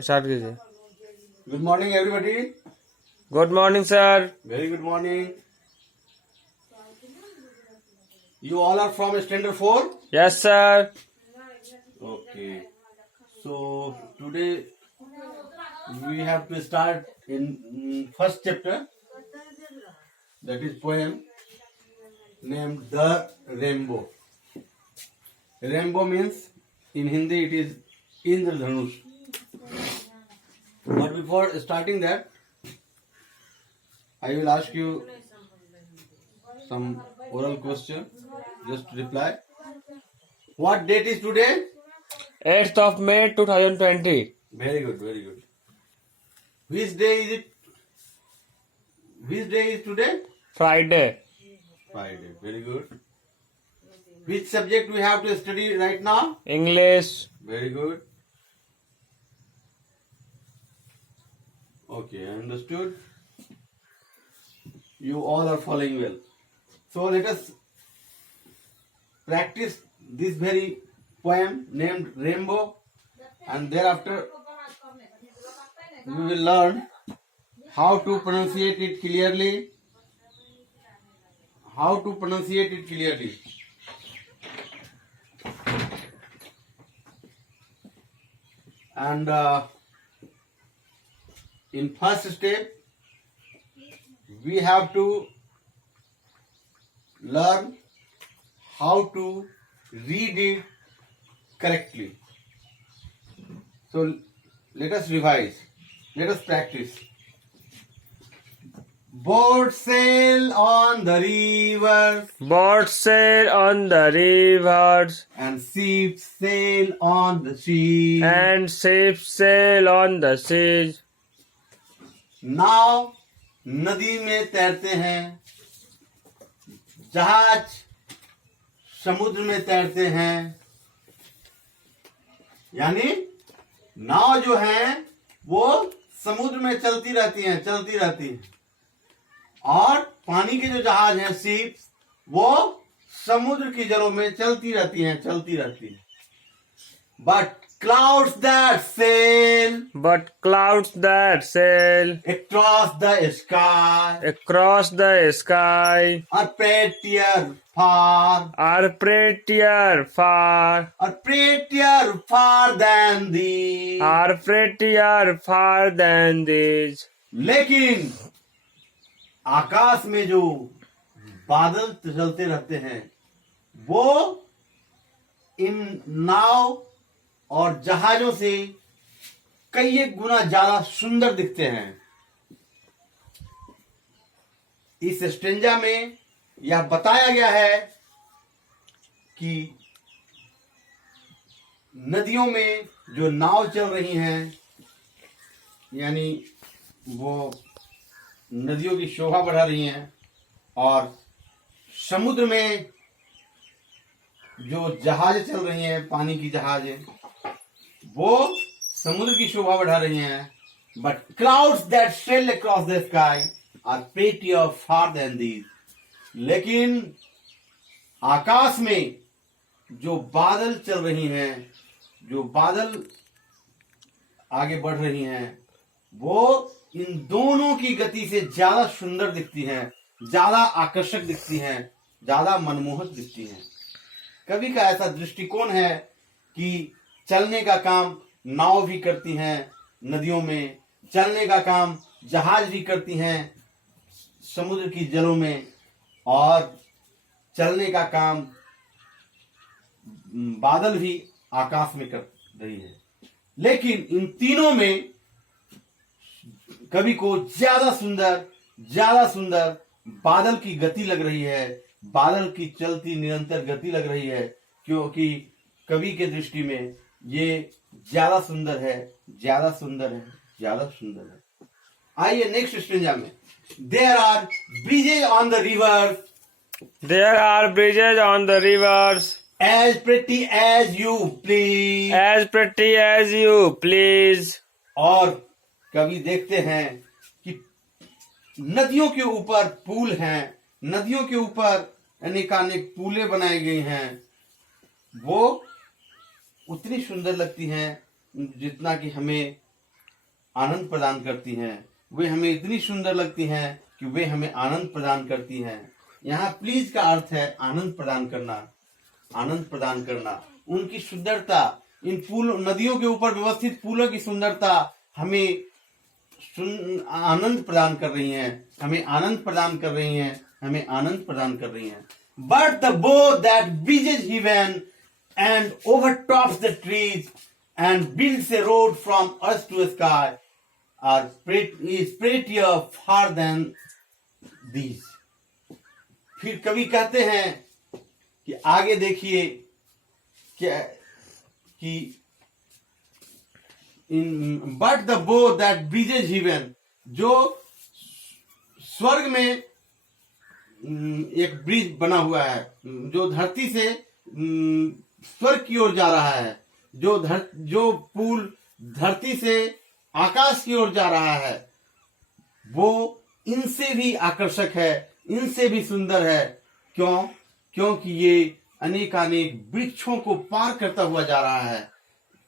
Start कीजिए। Good morning everybody. Good morning sir. Very good morning. You all are from standard 4? Yes sir. Okay. So today we have to start in first chapter, that is poem named The Rainbow. Rainbow means in Hindi it is Indradhanush. But before starting that, I will ask you some oral question. Just reply. What date is today? 8th of May 2020। Very good, very good. Which day is it? Which day is today? Friday. Friday. Very good. Which subject we have to study right now? English. Very good. Okay, understood. You all are following well. So let us practice this very poem named Rainbow, and thereafter we will learn how to pronunciate it clearly. How to pronunciate it clearly. And in first step, we have to learn how to read it correctly. So let us revise. Let us practice. Boats sail on the river Boats sail on the rivers and ships sail on the sea. and ships sail on the seas। नाव नदी में तैरते हैं, जहाज समुद्र में तैरते हैं। यानी नाव जो है वो समुद्र में चलती रहती हैं, और पानी के जो जहाज हैं शिप, वो समुद्र की जलों में चलती रहती हैं। But clouds that sail But clouds that sail across the sky across the sky are prettier far, are prettier far, are prettier far than thee. are prettier far than these। लेकिन आकाश में जो बादल चलते रहते हैं, वो इन नाव और जहाजों से कई एक गुना ज्यादा सुंदर दिखते हैं। इस स्टेंजा में यह बताया गया है कि नदियों में जो नाव चल रही हैं, यानी वो नदियों की शोभा बढ़ा रही हैं, और समुद्र में जो जहाज चल रही हैं, पानी की जहाजें, वो समुद्र की शोभा बढ़ा रही हैं। But clouds that sail across the sky are prettier far than these. लेकिन आकाश में जो बादल चल रही हैं, जो बादल आगे बढ़ रही हैं, वो इन दोनों की गति से ज्यादा सुंदर दिखती हैं, ज्यादा आकर्षक दिखती हैं, ज्यादा मनमोहक दिखती हैं। कवि का ऐसा दृष्टिकोण है कि चलने का काम नाव भी करती हैं नदियों में, चलने का काम जहाज भी करती हैं समुद्र की जलों में, और चलने का काम बादल भी आकाश में कर रही है। लेकिन इन तीनों में कवि को ज्यादा सुंदर बादल की गति लग रही है, बादल की चलती निरंतर गति लग रही है, क्योंकि कवि के दृष्टि में ये ज्यादा सुंदर है। आइए नेक्स्ट स्टेंजा में। There are bridges on the river, There are bridges on the rivers as pretty as you please. as pretty as you please। और कवि देखते हैं कि नदियों के ऊपर पुल हैं, नदियों के ऊपर अनेकानेक पुलें बनाई गई हैं, वो उतनी सुंदर लगती हैं जितना कि हमें आनंद प्रदान करती हैं, वे हमें इतनी सुंदर लगती हैं कि वे हमें आनंद प्रदान करती हैं। यहाँ प्लीज का अर्थ है आनंद प्रदान करना, आनंद प्रदान करना। उनकी सुंदरता, इन पुल नदियों के ऊपर व्यवस्थित पुलों की सुंदरता हमें आनंद प्रदान कर रही हैं, हमें आनंद प्रदान कर रही हैं, हमें आनंद प्रदान कर रही हैं। बट द बो that bridges heaven and overtops the trees and builds a road from earth to sky is prettier far than these. फिर कवि कहते हैं कि आगे देखिए क्या कि बट द बो दैट ब्रिजेस heaven, जो स्वर्ग में एक ब्रिज बना हुआ है, जो धरती से स्वर्ग की ओर जा रहा है, जो पुल धरती से आकाश की ओर जा रहा है, वो इनसे भी आकर्षक है, इनसे भी सुंदर है। क्यों? क्योंकि ये अनेकानेक वृक्षों को पार करता हुआ जा रहा है।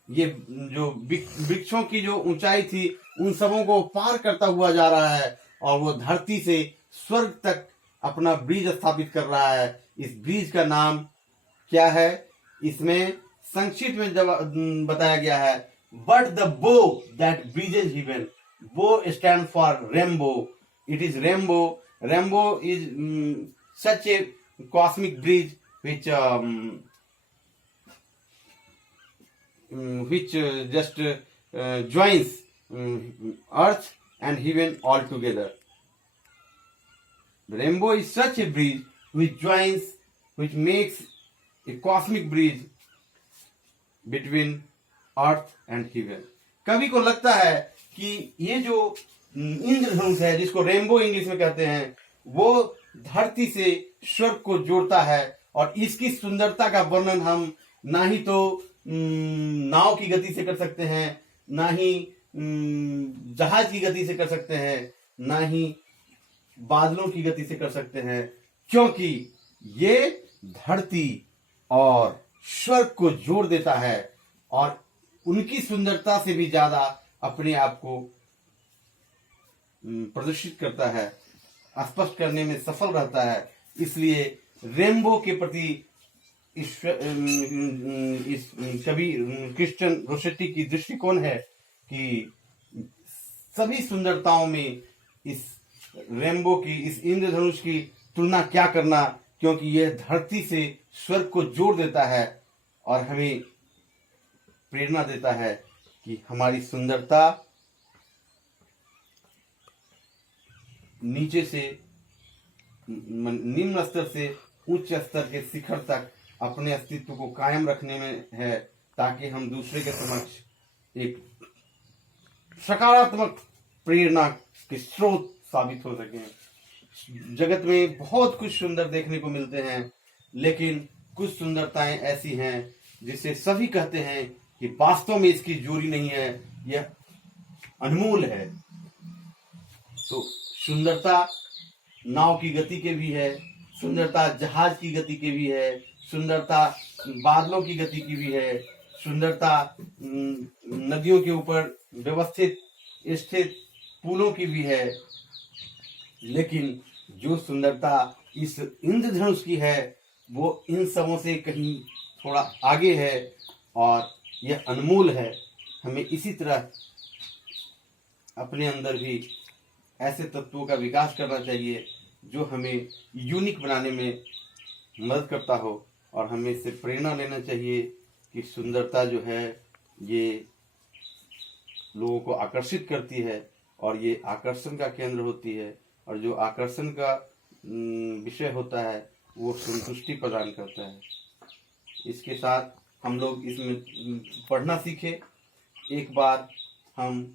ये जो वृक्षों की जो ऊंचाई थी उन सबों को पार करता हुआ जा रहा है और वो धरती से स्वर्ग तक अपना ब्रिज स्थापित कर रहा है। इस ब्रिज का नाम क्या है? इसमें संक्षिप्त में जब बताया गया है, बट द बो दैट ब्रिजेस heaven, बो stand for rainbow, it is rainbow, rainbow is such a cosmic bridge which just joins earth and heaven all together. The rainbow is such a bridge which makes a cosmic bridge between earth and heaven. कवि को लगता है कि ये जो इंद्रधनुष है, जिसको rainbow English में कहते हैं, वो धरती से स्वर्ग को जोड़ता है और इसकी सुंदरता का वर्णन हम ना ही तो नाव की गति से कर सकते हैं, ना ही जहाज की गति से कर सकते हैं, ना ही बादलों की गति से कर सकते हैं, क्योंकि ये धरती और स्वर्ग को जोड़ देता है और उनकी सुंदरता से भी ज्यादा अपने आप को प्रदर्शित करता है, स्पष्ट करने में सफल रहता है। इसलिए रेनबो के प्रति इस कवि क्रिश्चियन रोसेटी की दृष्टिकोण है कि सभी सुंदरताओं में इस रेनबो की, इस इंद्रधनुष की तुलना क्या करना, क्योंकि यह धरती से स्वर्ग को जोड़ देता है और हमें प्रेरणा देता है कि हमारी सुंदरता नीचे से निम्न स्तर से उच्च स्तर के शिखर तक अपने अस्तित्व को कायम रखने में है, ताकि हम दूसरे के समक्ष एक सकारात्मक प्रेरणा के स्रोत साबित हो सकें। जगत में बहुत कुछ सुंदर देखने को मिलते हैं, लेकिन कुछ सुंदरताएं ऐसी हैं जिसे सभी कहते हैं कि वास्तव में इसकी जोड़ी नहीं है, यह अनमोल है। तो सुंदरता नाव की गति के भी है, सुंदरता जहाज की गति की भी है, सुंदरता बादलों की गति की भी है, सुंदरता नदियों के ऊपर व्यवस्थित स्थित पुलों की भी है। लेकिन जो सुंदरता इस इंद्रधनुष की है वो इन सबों से कहीं थोड़ा आगे है और यह अनमोल है। हमें इसी तरह अपने अंदर भी ऐसे तत्वों का विकास करना चाहिए जो हमें यूनिक बनाने में मदद करता हो, और हमें इससे प्रेरणा लेना चाहिए कि सुंदरता जो है ये लोगों को आकर्षित करती है और ये आकर्षण का केंद्र होती है, और जो आकर्षण का विषय होता है वो संतुष्टि प्रदान करता है। इसके साथ हम लोग इसमें पढ़ना सीखे। एक बार हम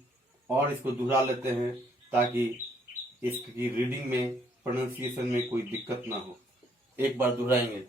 और इसको दोहरा लेते हैं ताकि इसकी रीडिंग में, प्रोनाउंसिएशन में कोई दिक्कत ना हो। एक बार दोहराएंगे।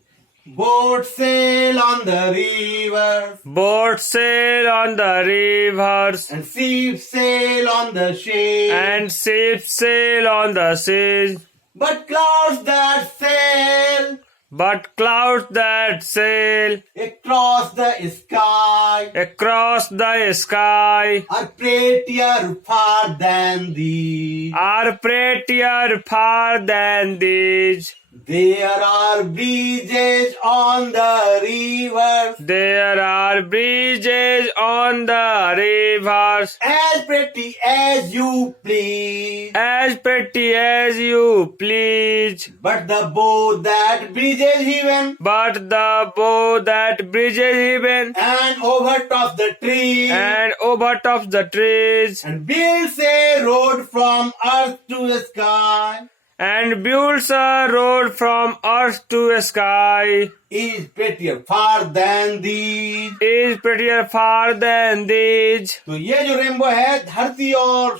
Boat sail on the rivers, Boats sail on the rivers, and ships sail on the seas, and ships sail on the seas. But clouds that sail but clouds that sail across the sky across the sky are prettier far than these. are prettier far than these. There are bridges on the rivers There are bridges on the rivers, as pretty as you please. as pretty as you please. But the bow that bridges heaven But the bow that bridges even and overtops the tree and overtops the trees and builds a road from earth to the sky and builds a road from earth to sky is prettier far than these. is prettier far than these. तो ये जो rainbow है धरती और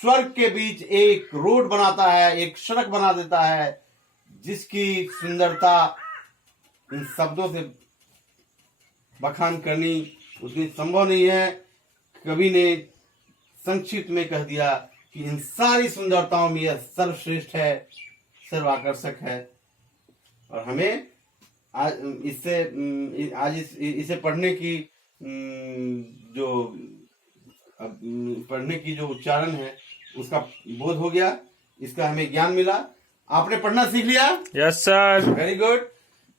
स्वर्ग के बीच एक road बनाता है, एक सड़क बना देता है, जिसकी सुंदरता इन शब्दों से बखान करनी उतनी संभव नहीं है। कवि ने संक्षिप्त में कह दिया कि इन सारी सुंदरताओं में यह सर्वश्रेष्ठ है, सर्वाकर्षक है। और हमें आज इसे पढ़ने की जो पढ़ने की जो उच्चारण है उसका बोध हो गया, इसका हमें ज्ञान मिला। आपने पढ़ना सीख लिया? Yes, sir. Very good.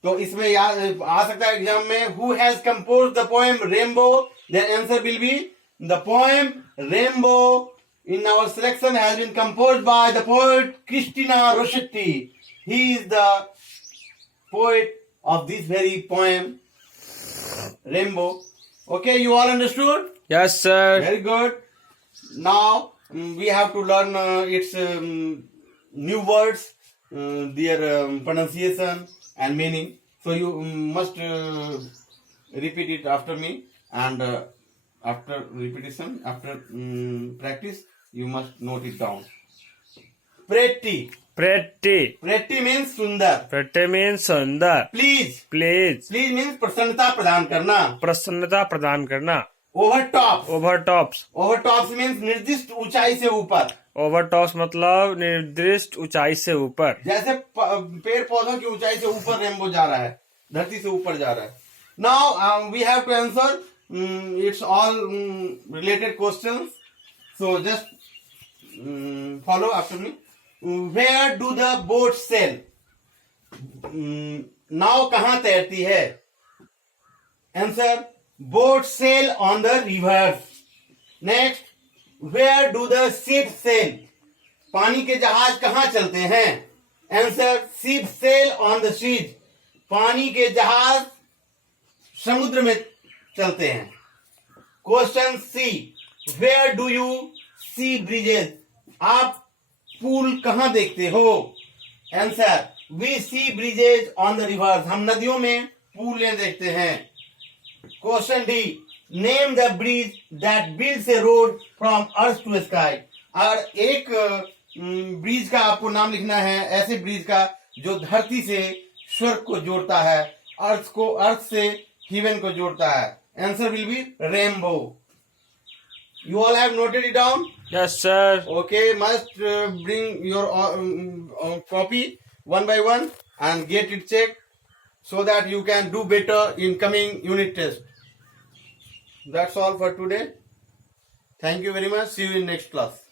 तो इसमें याद आ सकता है एग्जाम में, who has compose the poem rainbow, their answer will be the poem rainbow in our selection has been composed by the poet Cristina Rossetti. He is the poet of this very poem Rainbow. Okay, you all understood? Yes, sir. Very good. Now we have to learn its new words, their pronunciation and meaning. So you must repeat it after me, and after repetition, after practice, you must note it down. Pretty. Pretty. Pretty means सुंदर. Pretty means सुंदर. Please. Please. Please means प्रसन्नता प्रदान करना. प्रसन्नता प्रदान करना. Overtops. Overtops. Overtops means निर्दिष्ट ऊंचाई से ऊपर. Overtops मतलब निर्दिष्ट ऊंचाई से ऊपर. जैसे पेड़ पौधों की ऊंचाई से ऊपर रेनबो जा रहा है, धरती से ऊपर जा रहा है. Now we have to answer. It's all related questions. So just follow after me. Where do the boats sail? नाव कहाँ तैरती है? Answer. Boats sail on the rivers. Next. Where do the ships sail? पानी के जहाज कहाँ चलते हैं? Answer. Ships sail on the seas. पानी के जहाज समुद्र में चलते हैं. Question C. Where do you see bridges? आप पुल कहाँ देखते हो? Answer. We see bridges on the rivers. हम नदियों में पुलें देखते हैं. Question D. Name the bridge that builds a road from earth to sky. अगर एक ब्रिज का आपको नाम लिखना है, ऐसे ब्रिज का जो धरती से स्वर्ग को जोड़ता है, अर्थ से heaven को जोड़ता है. Answer will be rainbow. You all have noted it down? Yes, sir. Okay, must bring your copy one by one and get it checked so that you can do better in coming unit test. That's all for today. Thank you very much. See you in next class.